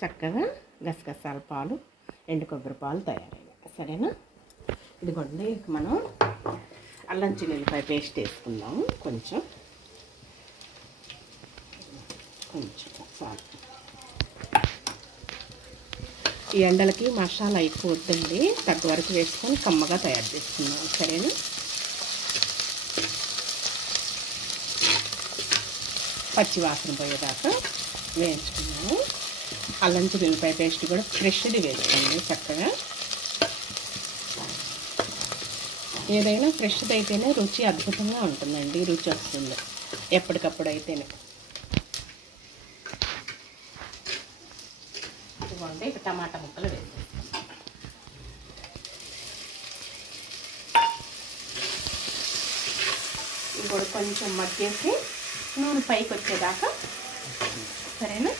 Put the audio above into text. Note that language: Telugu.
చక్కగా గసగసాల పాలు, ఎండు కొబ్బరి పాలు తయారయ్యాయి. సరేనా? ఇదిగోండి, మనం అల్లం చిన్నులపాయ పేస్ట్ వేసుకుందాము. కొంచెం చాలు. ఈ ఎండలకి మసాలా ఎక్కువ వద్దండి, తగ్గ వరకు వేసుకొని కమ్మగా తయారు చేసుకుందాం. సరేనా? పచ్చి వాసన పోయేదాకా వేయించుకున్నాము. అల్లం చిన్నులపాయ పేస్ట్ కూడా ఫ్రెష్ది వేసుకోండి. చక్కగా ఏదైనా ఫ్రెష్ది అయితేనే రుచి అద్భుతంగా ఉంటుందండి, రుచి వస్తుంది ఎప్పటికప్పుడు అయితేనే. ఇదిగోండి, ఇక టమాటా ముక్కలు వేసేస్తాం. ఇది కూడా కొంచెం మగ్గేసి నూనె పైకి వచ్చేదాకా. సరేనా?